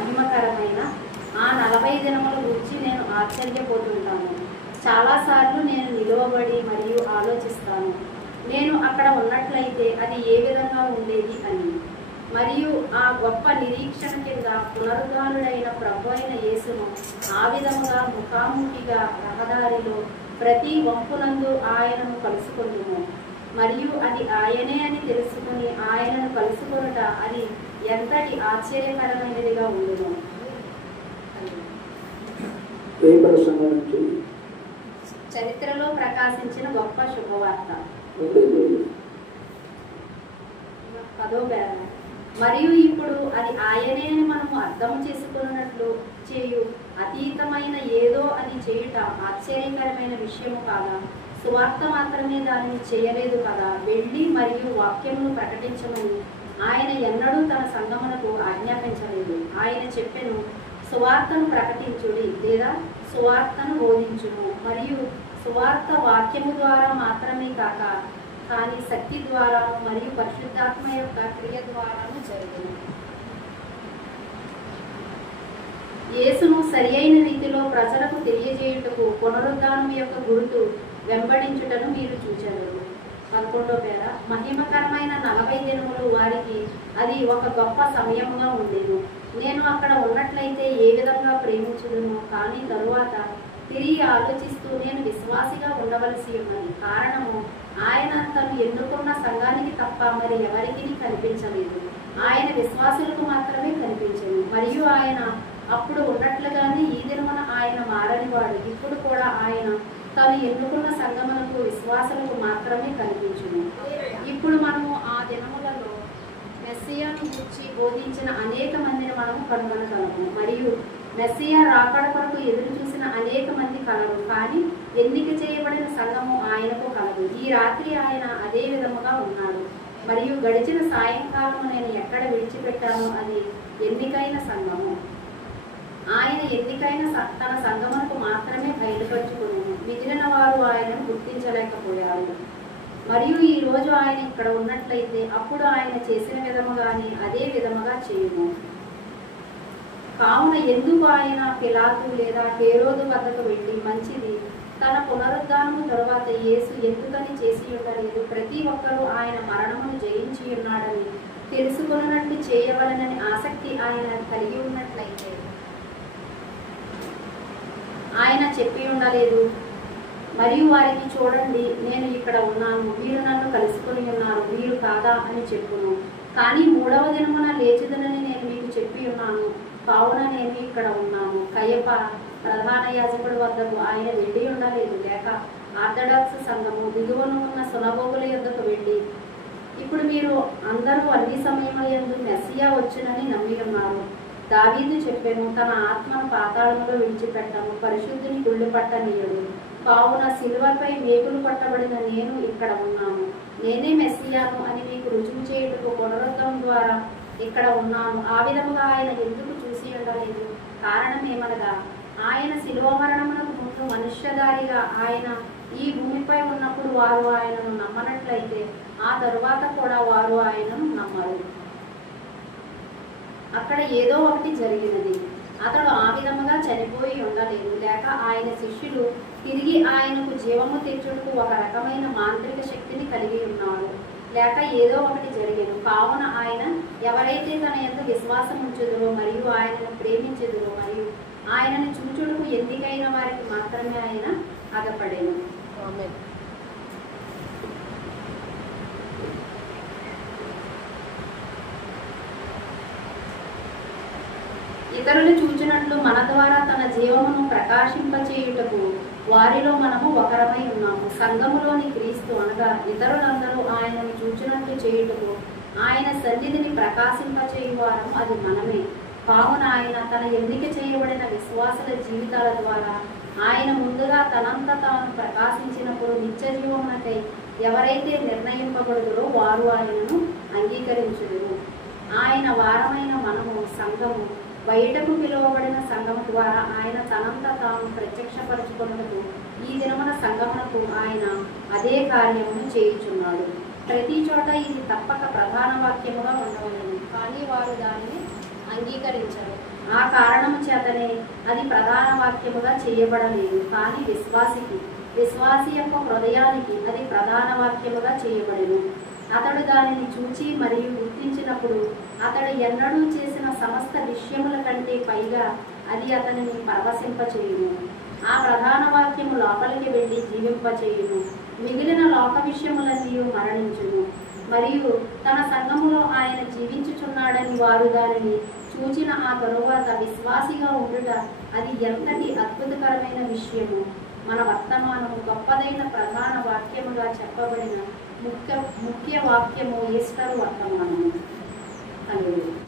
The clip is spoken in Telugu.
మహిమకరమైన ఆ 40 దినముల గురించి నేను ఆశ్చర్యపోతుంటాను. చాలాసార్లు నేను నిలువబడి మరియు ఆలోచిస్తాను, నేను అక్కడ ఉన్నట్లయితే అది ఏ విధంగా ఉండేది అని. మరియు ఆ గొప్ప నిరీక్షణ కింద పునరుద్ధానుడైన ప్రభు అయిన యేసును ఆ విధముగా ముఖాముఖిగా రహదారిలో ప్రతి వంపునందు ఆయనను కలుసుకుంటుము. మరియు అది ఆయనే అని తెలుసుకుని ఆయనను కలుసుకొనుట అది ఎంతటి ఆశ్చర్యకరమైనదిగా ఉండును. చరిత్రలో ప్రకాశించిన గొప్ప శుభవార్త. 10వ పేరా. మరియు ఇప్పుడు అది ఆయనే అని మనము అర్థం చేసుకున్నట్లు చేయు అతీతమైన ఏదో అని చేయుట ఆశ్చర్యకరమైన విషయము కాదా? సువార్త మాత్రమే దానిని చేయలేదు కదా. వెళ్ళి మరియు వాక్యమును ప్రకటించమని ఆయన ఎన్నడూ తన సంఘమునకు ఆజ్ఞాపించలేదు. ఆయన చెప్పెను, సువార్తను ప్రకటించుడి లేదా సువార్తను బోధించుము. మరియు సువార్త వాక్యము ద్వారా మాత్రమే కాక కానీ శక్తి ద్వారా మరియు పరిశుద్ధాత్మ యొక్క క్రియ ద్వారాను జరిగింది. యేసును సరి అయిన రీతిలో ప్రజలకు తెలియజేయుటకు పునరుద్ధానం యొక్క గుర్తు వెంబడించుటను మీరు చూచారు. 11వ పేర. మహిమకరమైన 40 దినములు వారికి అది ఒక గొప్ప సమయముగా ఉండేది. నేను అక్కడ ఉన్నట్లయితే ఏ విధంగా ప్రేమించుదును, కానీ తరువాత తిరిగి ఆలోచిస్తూ నేను విశ్వాసిగా ఉండవలసి ఉన్నది. కారణము ఆయన తను ఎన్నుకున్న సంఘానికి తప్ప మరి ఎవరికి కనిపించలేదు. ఆయన విశ్వాసులకు మాత్రమే కనిపించింది. మరియు ఆయన అప్పుడు ఉన్నట్లుగానే ఈ దినమున ఆయన మారనివాడు. ఇప్పుడు కూడా ఆయన తను ఎన్నుకున్న సంఘమునకు విశ్వాసులకు మాత్రమే కనిపించును. ఇప్పుడు మనము ఆ దినములలో మెస్సియాను గురించి బోధించిన అనేక మందిని మనము కనుగొనగలము. మరియు మెస్సియా రాకడ కొరకు ఎదురు చూసిన అనేక మంది కలరు, కానీ ఎన్నిక చేయబడిన సంఘము ఆయనకు కలదు. ఈ రాత్రి ఆయన అదే విధముగా ఉన్నాడు. మరియు గడిచిన సాయంకాలము నేను ఎక్కడ విడిచిపెట్టానో అది ఎన్నికైన సంఘము. ఆయన ఎన్నికైన తన సంఘమునకు మాత్రమే బయలుపరుచుకుని మిగిలిన వారు ఆయనను గుర్తించలేకపోయారు. మరియు ఈ రోజు ఆయన ఇక్కడ ఉన్నట్లయితే అప్పుడు ఆయన చేసిన విధముగానే అదే విధముగా చేయుము. కావున ఎందుకు ఆయన పిలాతు లేదా హేరోదు వద్దకు వెళ్ళి మంచిది, తన పునరుద్ధానము తరువాత యేసు ఎందుకని చేసి ఉండలేదు, ప్రతి ఒక్కరూ ఆయన మరణమును జయించి ఉన్నాడని తెలుసుకున్నట్టు చేయవలనని ఆసక్తి ఆయన కలిగి ఉన్నట్లయితే ఆయన చెప్పి ఉండలేదు. మరియు వారికి, చూడండి నేను ఇక్కడ ఉన్నాను, వీరు నన్ను కలుసుకొని ఉన్నారు, వీరు కాదా అని చెప్పును. కానీ 3వ దినమున లేచుదనని నేను మీకు చెప్పి ఉన్నాను, కావున నేను ఇక్కడ ఉన్నాను. కయప ప్రధాన యాజకుడి వద్దకు ఆయన వెళ్ళి ఉండలేదు, లేక ఆర్థడాక్స్ సంఘము దిగువన ఉన్న సునగోగుల యొద్దకు వెళ్ళి, ఇప్పుడు మీరు అందరూ అన్ని సమయముల యందు మెస్సియా వచ్చునని నమ్మి ఉన్నారు. దావీదు చెప్పెను, తన ఆత్మను పాతాళములో విడిచిపెట్టను, పరిశుద్ధిని గుళ్ళు పట్టనీయడు. కావున సిలువపై మేకులు పట్టబడిన నేను ఇక్కడ ఉన్నాను, నేనే మెస్సియాను అని మీకు రుజువు చేయుటకు పునరుద్ధరణ ద్వారా ఇక్కడ ఉన్నాను. ఆ విధముగా ఆయన ఎందుకు చూసి ఉండలేదు? కారణం ఏమనగా ఆయన శిలువ మరణమునకు ముందు మనుష్యదారిగా ఆయన ఈ భూమిపై ఉన్నప్పుడు వారు ఆయనను నమ్మనట్లయితే ఆ తరువాత కూడా వారు ఆయనను నమ్మరు. అక్కడ ఏదో ఒకటి జరిగినది. అతడు ఆ విధముగా చనిపోయి ఉండలేదు, లేక ఆయన శిష్యులు తిరిగి ఆయనకు జీవము తెచ్చుటకు ఒక రకమైన మాంత్రిక శక్తిని కలిగి ఉన్నాడు, లేక ఏదో ఒకటి జరిగేను. కావున ఆయన ఎవరైతే తన యందు విశ్వాసం ఉంచుదురో మరియు ఆయనను ప్రేమించుదురో మరియు ఆయనను చూచుటకు ఎన్నికైన వారికి మాత్రమే ఆయన అగపడేను. ఆమేన్. ఇతరులు చూచినట్లు మన ద్వారా తన జీవమును ప్రకాశింపచేయుటకు వారిలో మనము ఒకరమై ఉన్నాము. సంఘములోని క్రీస్తు అనగా ఇతరులందరూ ఆయనను చూచినట్లు చేయుటకు ఆయన సన్నిధిని ప్రకాశింపచేయువారము అది మనమే. కావున ఆయన తన ఎన్నిక చేయబడిన విశ్వాసుల జీవితాల ద్వారా ఆయన ముందుగా తనంత తాను ప్రకాశించినప్పుడు నిత్య జీవమునకై ఎవరైతే నిర్ణయింపబడుదురో వారు ఆయనను అంగీకరించుదురు. ఆయన వారమైన మనము సంఘము బయటకు పిలువబడిన సంఘము ద్వారా ఆయన తనంత తాను ప్రత్యక్షపరచుకున్నకు ఈ దినమున సంఘమునకు ఆయన అదే కార్యమును చేయుచున్నాడు. ప్రతి చోట ఇది తప్పక ప్రధాన వాక్యముగా ఉండవలెను, కానీ వారు దానిని అంగీకరించరు. ఆ కారణము చేతనే అది ప్రధాన వాక్యముగా చేయబడలేదు. కానీ విశ్వాసి యొక్క హృదయానికి అది ప్రధాన వాక్యముగా చేయబడెను. అతడు దానిని చూచి మరియు గుర్తించినప్పుడు అతడు ఎన్నడూ చేసిన సమస్త విషయముల కంటే పైగా అది అతనిని పరవశింపచేయును. ఆ ప్రధాన వాక్యము లోపలికి వెళ్ళి జీవింపచేయును. మిగిలిన లోక విషయములన్నీ మరణించును. మరియు తన సంఘములో ఆయన జీవించుచున్నాడని వారు దానిని చూచిన ఆ తరువాత విశ్వాసిగా ఉండుట అది ఎంతటి అద్భుతకరమైన విషయము. మన వర్తమానము గొప్పదైన ప్రధాన వాక్యముగా చెప్పబడిన ముఖ్య వాక్యము ఈస్టర్ వర్తమానము. హల్లెలూయా.